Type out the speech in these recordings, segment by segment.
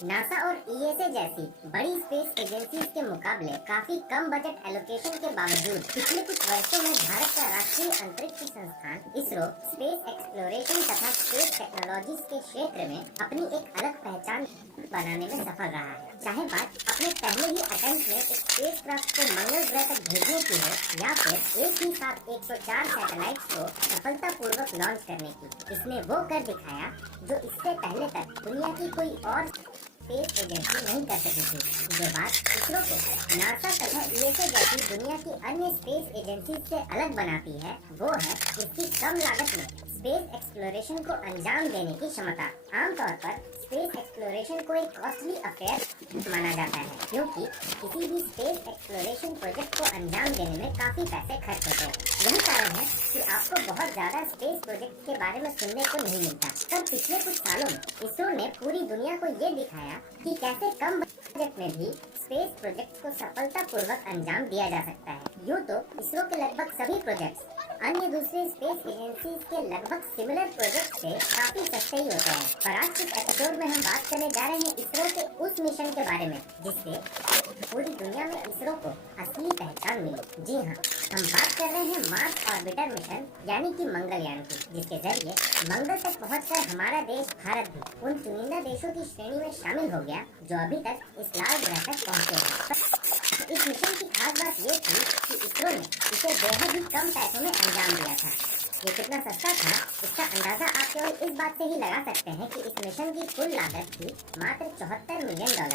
NASA और ESA जैसी बड़ी स्पेस एजेंसीज के मुकाबले काफी कम बजट एलोकेशन के बावजूद पिछले कुछ वर्षों में भारत का राष्ट्रीय अंतरिक्ष संस्थान इसरो स्पेस एक्सप्लोरेशन तथा स्पेस टेक्नोलॉजीज के क्षेत्र में अपनी एक अलग पहचान बनाने में सफल रहा है। चाहे बात अपने पहले ही अटेम्प्ट में एक स्पेसक्राफ्ट को मंगल ग्रह तक भेजने की हो या फिर एक ही साथ 104 सैटेलाइट्स को सफलतापूर्वक लॉन्च करने की, इसने वो कर दिखाया जो इससे पहले तक दुनिया की कोई और स्पेस एजेंसी नहीं कर सकी थी। जो बात इसरो को नासा तथा ईएसए जैसी दुनिया की अन्य स्पेस एजेंसी से अलग बनाती है वो है इसकी कम लागत में स्पेस एक्सप्लोरेशन को अंजाम देने की क्षमता। आमतौर पर स्पेस एक्सप्लोरेशन को एक कॉस्टली अफेयर माना जाता है क्योंकि किसी भी स्पेस एक्सप्लोरेशन प्रोजेक्ट को अंजाम देने में काफी पैसे खर्च होते हैं। यही कारण है कि आपको बहुत ज्यादा स्पेस प्रोजेक्ट के बारे में सुनने को नहीं मिलता। पर पिछले कुछ सालों में इसरो ने पूरी दुनिया को ये दिखाया कि कैसे कम बजट में भी स्पेस प्रोजेक्ट को सफलतापूर्वक अंजाम दिया जा सकता है। यूँ तो इसरो के लगभग सभी प्रोजेक्ट्स अन्य दूसरे स्पेस एजेंसीज के लगभग सिमिलर प्रोजेक्ट से काफी सस्ते ही होते हैं। पर आज के एपिसोड में हम बात करने जा रहे हैं इसरो के उस मिशन के बारे में जिससे पूरी दुनिया में इसरो को असली पहचान मिली। जी हाँ, हम बात कर रहे हैं मार्स ऑर्बिटर मिशन यानी कि मंगलयान की, जिसके जरिए मंगल तक पहुंचकर हमारा देश भारत भी उन चुनिंदा देशों की श्रेणी में शामिल हो गया जो अभी तक इस लाल ग्रह तक पहुंचे हैं। इस मिशन की खास बात ये थी कि इसरो ने इसे बेहद ही कम पैसों में अंजाम दिया था। ये कितना सस्ता था इसका अंदाजा आप केवल इस बात से ही लगा सकते हैं कि इस मिशन की कुल लागत थी मात्र $74 मिलियन,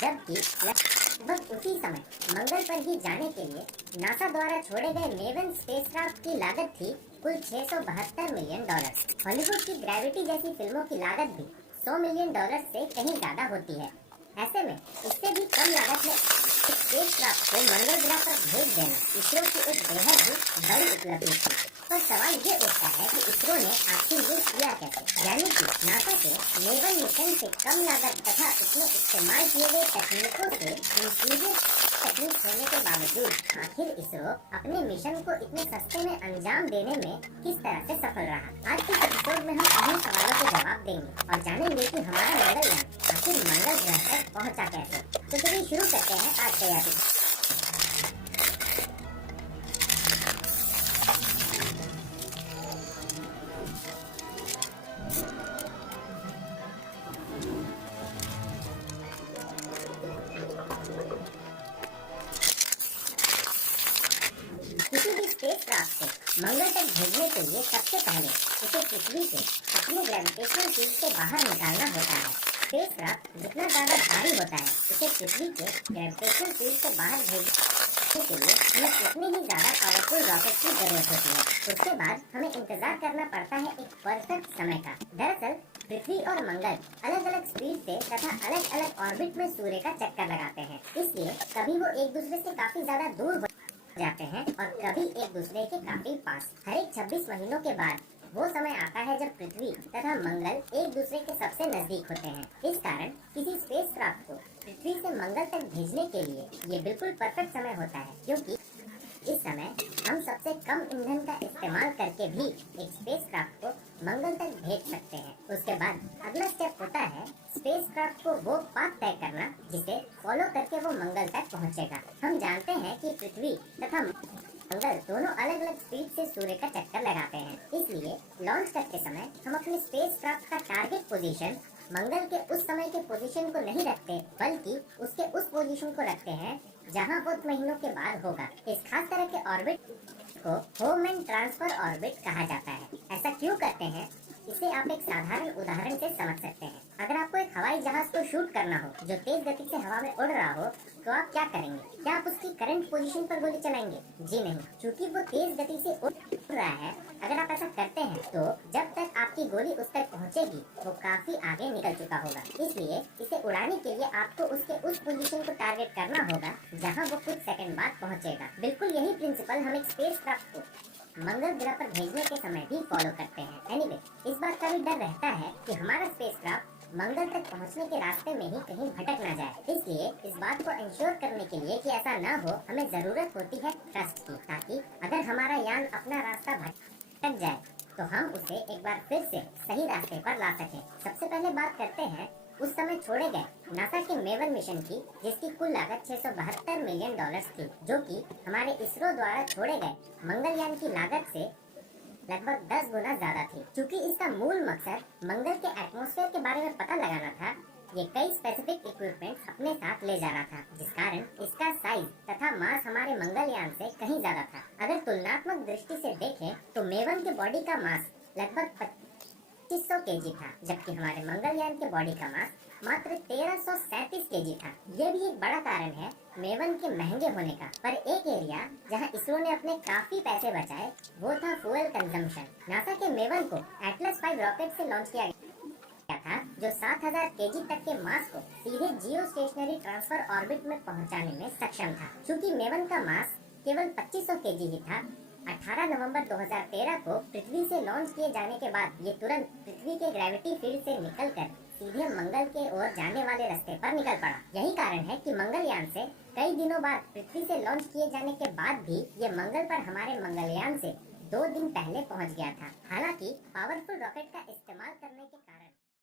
जबकि लगभग उसी समय मंगल पर ही जाने के लिए नासा द्वारा छोड़े गए मेवन स्पेसक्राफ्ट की लागत थी कुल $672 मिलियन। हॉलीवुड की ग्रेविटी जैसी फिल्मों की लागत भी $100 मिलियन से कहीं ज्यादा होती है। ऐसे में इससे भी कम लागत में स्पेसक्राफ्ट को मंगल ग्रह पर भेज देना इसरो की एक बेहद ही बड़ी उपलब्धि थी। पर सवाल ये उठता है कि इसरो ने आखिर ये किया कैसे, यानी कि नासा के नेवल मिशन से कम लागत तथा इसमें इस्तेमाल किए गए तकनीकों से इंटीरियर तकनीक होने के बावजूद आखिर इसरो अपने मिशन को इतने सस्ते में अंजाम देने में किस तरह से सफल रहा। आज के एपिसोड में हम इन्हीं सवालों के जवाब देंगे और जानेंगे कि हमारा मंगलयान आखिर मंगल ग्रह तक पहुंचा कैसे। तो चलिए शुरू करते हैं आज का एपिसोड। किसी भी स्पेसक्राफ्ट को मंगल तक भेजने के लिए सबसे पहले उसे पृथ्वी से अपने ग्रेविटेशनल फील्ड से बाहर निकालना होता है। स्पेसक्राफ्ट जितना ज्यादा भारी होता है उसे पृथ्वी के ग्रेविटेशनल फील्ड से बाहर भेजने के लिए हमें उतनी ही ज्यादा पावरफुल रॉकेट की जरूरत होती है। उसके बाद हमें इंतजार करना पड़ता है एक परफेक्ट समय का। दरअसल पृथ्वी और मंगल अलग अलग स्पीड से तथा अलग अलग ऑर्बिट में सूर्य का चक्कर लगाते हैं, इसलिए कभी वो एक दूसरे से काफी ज्यादा दूर हो जाते हैं और कभी एक दूसरे के काफी पास। हर एक 26 महीनों के बाद वो समय आता है जब पृथ्वी तथा मंगल एक दूसरे के सबसे नजदीक होते हैं। इस कारण किसी स्पेसक्राफ्ट को पृथ्वी से मंगल तक भेजने के लिए ये बिल्कुल परफेक्ट समय होता है, क्योंकि इस समय हम सबसे कम ईंधन का इस्तेमाल करके भी एक स्पेसक्राफ्ट को मंगल तक भेज सकते हैं। उसके बाद अगला स्टेप होता है स्पेसक्राफ्ट को वो पाथ तय करना जिसे फॉलो करके वो मंगल तक पहुंचेगा। हम जानते हैं कि पृथ्वी तथा मंगल दोनों अलग अलग स्पीड से सूर्य का चक्कर लगाते हैं, इसलिए लॉन्च करते समय हम अपने स्पेसक्राफ्ट का टारगेट पोजीशन मंगल के उस समय के पोजीशन को नहीं रखते, बल्कि उसके उस पोजीशन को रखते हैं जहां वो महीनों के बाद होगा। इस खास तरह के ऑर्बिट को होम एंड ट्रांसफर ऑर्बिट कहा जाता है। ऐसा क्यों करते हैं इसे आप एक साधारण उदाहरण से समझ सकते हैं। अगर आपको एक हवाई जहाज को शूट करना हो जो तेज गति से हवा में उड़ रहा हो तो आप क्या करेंगे? क्या आप उसकी करंट पोजीशन पर गोली चलाएंगे? जी नहीं, क्योंकि वो तेज गति से उड़ रहा है। अगर आप ऐसा करते हैं तो जब तक आपकी गोली उस तक पहुंचेगी वो काफी आगे निकल चुका होगा। इसलिए इसे उड़ाने के लिए आपको उसके उस पोजीशन को टारगेट करना होगा जहां वो कुछ सेकंड बाद पहुंचेगा। बिल्कुल यही प्रिंसिपल हम एक स्पेसक्राफ्ट को मंगल ग्रह पर भेजने के समय भी फॉलो करते हैं। एनीवे, इस बात का भी डर रहता है कि हमारा स्पेसक्राफ्ट मंगल तक पहुंचने के रास्ते में ही कहीं भटक ना जाए। इसलिए इस बात को इंश्योर करने के लिए कि ऐसा ना हो, हमें जरूरत होती है ट्रस्ट की, ताकि अगर हमारा यान अपना रास्ता भटक जाए तो हम उसे एक बार फिर से सही रास्ते पर ला सकें। सबसे पहले बात करते हैं उस समय छोड़े गए नासा के मेवन मिशन की, जिसकी कुल लागत $672 मिलियन थी, जो कि हमारे इसरो द्वारा छोड़े गए मंगलयान की लागत से लगभग 10 गुना ज्यादा थी। चूंकि इसका मूल मकसद मंगल के एटमॉस्फेयर के बारे में पता लगाना था, ये कई स्पेसिफिक इक्विपमेंट्स अपने साथ ले जा रहा था, जिस कारण इसका साइज तथा मास हमारे मंगलयान से कहीं ज्यादा था। अगर तुलनात्मक दृष्टि से देखें तो मेवन के बॉडी का मास लगभग 2500 केजी था, जबकि हमारे मंगलयान के बॉडी का मास मात्र 1337 केजी था। यह भी एक बड़ा कारण है मेवन के महंगे होने का। पर एक एरिया जहां इसरो ने अपने काफी पैसे बचाए वो था फ्यूल कंजम्पशन। नासा के मेवन को एटलस 5 रॉकेट से लॉन्च किया गया था, जो 7000 केजी तक के मास को सीधे जियो स्टेशनरी ट्रांसफर ऑर्बिट में पहुंचाने में सक्षम था। चूंकि मेवन का मास केवल 2500 केजी ही था, 18 नवंबर 2013 को पृथ्वी से लॉन्च किए जाने के बाद ये तुरंत पृथ्वी के ग्रेविटी फील्ड से निकलकर सीधे मंगल के ओर जाने वाले रास्ते पर निकल पड़ा। यही कारण है कि मंगलयान से कई दिनों बाद पृथ्वी से लॉन्च किए जाने के बाद भी ये मंगल पर हमारे मंगलयान से 2 दिन पहले पहुंच गया था। हालांकि पावरफुल रॉकेट का इस्तेमाल करने के कारण